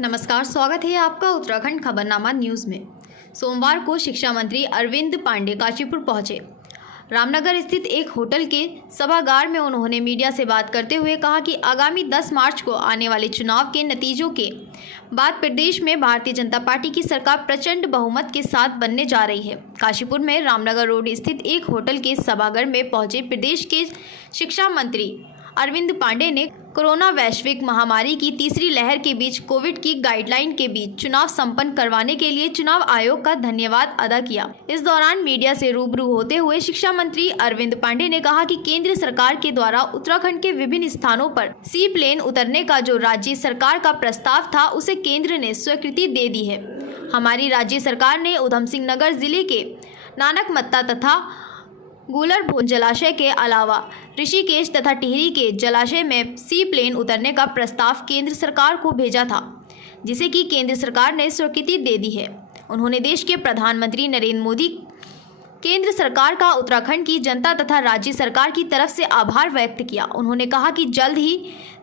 नमस्कार, स्वागत है आपका उत्तराखंड खबरनामा न्यूज़ में। सोमवार को शिक्षा मंत्री अरविंद पांडे काशीपुर पहुंचे। रामनगर स्थित एक होटल के सभागार में उन्होंने मीडिया से बात करते हुए कहा कि आगामी 10 मार्च को आने वाले चुनाव के नतीजों के बाद प्रदेश में भारतीय जनता पार्टी की सरकार प्रचंड बहुमत के साथ बनने जा रही है। काशीपुर में रामनगर रोड स्थित एक होटल के सभागार में पहुंचे प्रदेश के शिक्षा मंत्री अरविंद पांडे ने कोरोना वैश्विक महामारी की तीसरी लहर के बीच कोविड की गाइडलाइन के बीच चुनाव संपन्न करवाने के लिए चुनाव आयोग का धन्यवाद अदा किया। इस दौरान मीडिया से रूबरू होते हुए शिक्षा मंत्री अरविंद पांडे ने कहा कि केंद्र सरकार के द्वारा उत्तराखंड के विभिन्न स्थानों पर सी प्लेन उतरने का जो राज्य सरकार का प्रस्ताव था उसे केंद्र ने स्वीकृति दे दी है। हमारी राज्य सरकार ने उधम सिंह नगर जिले के नानकमत्ता तथा गुलरभोज जलाशय के अलावा ऋषिकेश तथा टिहरी के जलाशय में सी प्लेन उतरने का प्रस्ताव केंद्र सरकार को भेजा था, जिसे कि केंद्र सरकार ने स्वीकृति दे दी है। उन्होंने देश के प्रधानमंत्री नरेंद्र मोदी, केंद्र सरकार का उत्तराखंड की जनता तथा राज्य सरकार की तरफ से आभार व्यक्त किया। उन्होंने कहा कि जल्द ही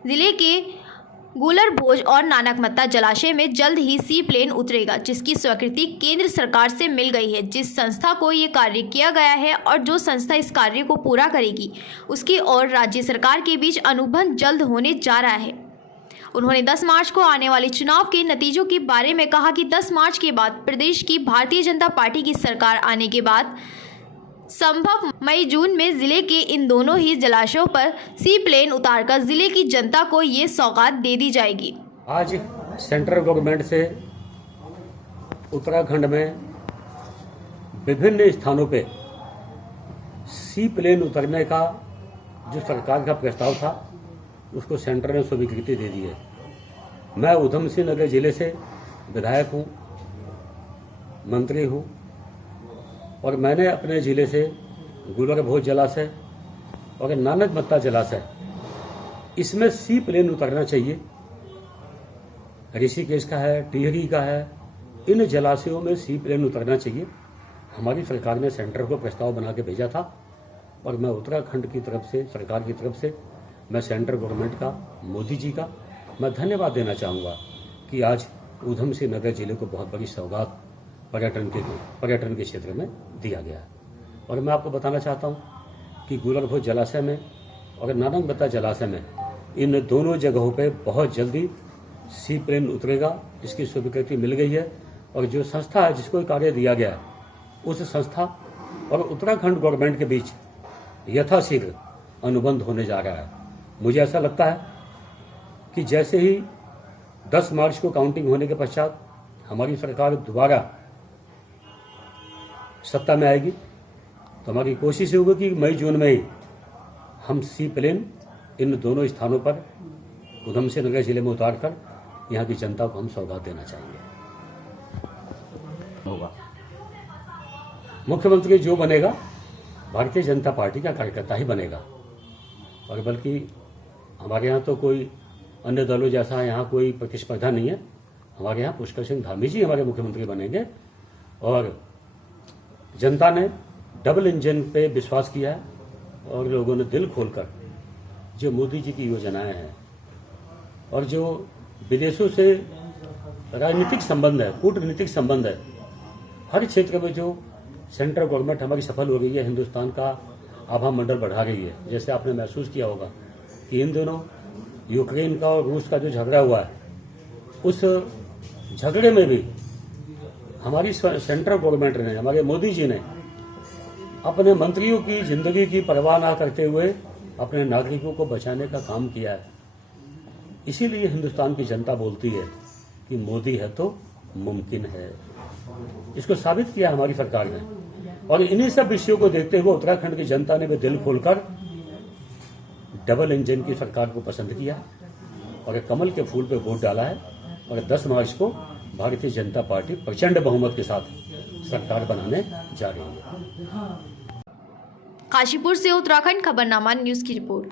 जिले के गुलरभोज और नानकमत्ता जलाशय में जल्द ही सी प्लेन उतरेगा, जिसकी स्वीकृति केंद्र सरकार से मिल गई है। जिस संस्था को ये कार्य किया गया है और जो संस्था इस कार्य को पूरा करेगी उसकी और राज्य सरकार के बीच अनुबंध जल्द होने जा रहा है। उन्होंने 10 मार्च को आने वाले चुनाव के नतीजों के बारे में कहा कि 10 मार्च के बाद प्रदेश की भारतीय जनता पार्टी की सरकार आने के बाद संभव मई जून में जिले के इन दोनों ही जलाशयों पर सी प्लेन उतारकर जिले की जनता को ये सौगात दे दी जाएगी। आज सेंट्रल गवर्नमेंट से उत्तराखंड में विभिन्न स्थानों पे सी प्लेन उतरने का जो सरकार का प्रस्ताव था उसको सेंटर ने स्वीकृति दे दी है। मैं उधम सिंह नगर जिले से विधायक हूँ, मंत्री हूँ और मैंने अपने ज़िले से गुलरभोज जलाशय और नानकमत्ता जलाशय इसमें सी प्लेन उतरना चाहिए। ऋषिकेश का है, टिहरी का है, इन जलाशयों में सी प्लेन उतरना चाहिए। हमारी सरकार ने सेंटर को प्रस्ताव बना के भेजा था और मैं उत्तराखंड की तरफ से, सरकार की तरफ से मैं सेंट्रल गवर्नमेंट का, मोदी जी का मैं धन्यवाद देना चाहूँगा कि आज उधम सिंह नगर जिले को बहुत बड़ी सौगात पर्यटन के क्षेत्र में दिया गया है। और मैं आपको बताना चाहता हूं कि गुलरभोज जलाशय में और नानकमत्ता जलाशय में इन दोनों जगहों पे बहुत जल्दी सी प्लेन उतरेगा, इसकी स्वीकृति मिल गई है। और जो संस्था है जिसको कार्य दिया गया है उस संस्था और उत्तराखंड गवर्नमेंट के बीच यथाशीघ्र अनुबंध होने जा रहा है। मुझे ऐसा लगता है कि जैसे ही 10 मार्च को काउंटिंग होने के पश्चात हमारी सरकार दोबारा सत्ता में आएगी तो हमारी कोशिश होगी कि मई जून में ही हम सी प्लेन इन दोनों स्थानों पर उधम सिंह नगर जिले में उतारकर यहाँ की जनता को हम सौगात देना चाहेंगे। होगा मुख्यमंत्री जो बनेगा भारतीय जनता पार्टी का कार्यकर्ता ही बनेगा। और बल्कि हमारे यहाँ तो कोई अन्य दलों जैसा यहाँ कोई प्रतिस्पर्धा नहीं है। हमारे यहाँ पुष्कर सिंह धामी जी हमारे मुख्यमंत्री बनेंगे और जनता ने डबल इंजन पे विश्वास किया है और लोगों ने दिल खोलकर जो मोदी जी की योजनाएं हैं और जो विदेशों से राजनीतिक संबंध है, कूटनीतिक संबंध है, हर क्षेत्र में जो सेंट्रल गवर्नमेंट हमारी सफल हो रही है, हिंदुस्तान का आभा मंडल बढ़ा रही है। जैसे आपने महसूस किया होगा कि इन दोनों यूक्रेन का और रूस का जो झगड़ा हुआ है उस झगड़े में भी हमारी सेंट्रल गवर्नमेंट ने, हमारे मोदी जी ने अपने मंत्रियों की जिंदगी की परवाह न करते हुए अपने नागरिकों को बचाने का काम किया है। इसीलिए हिंदुस्तान की जनता बोलती है कि मोदी है तो मुमकिन है। इसको साबित किया हमारी सरकार ने और इन्हीं सब विषयों को देखते हुए उत्तराखंड की जनता ने भी दिल खोलकर डबल इंजन की सरकार को पसंद किया और कमल के फूल पे वोट डाला है। और 10 मार्च को भारतीय जनता पार्टी प्रचंड बहुमत के साथ सरकार बनाने जा रही है। काशीपुर से उत्तराखंड खबरनामा न्यूज़ की रिपोर्ट।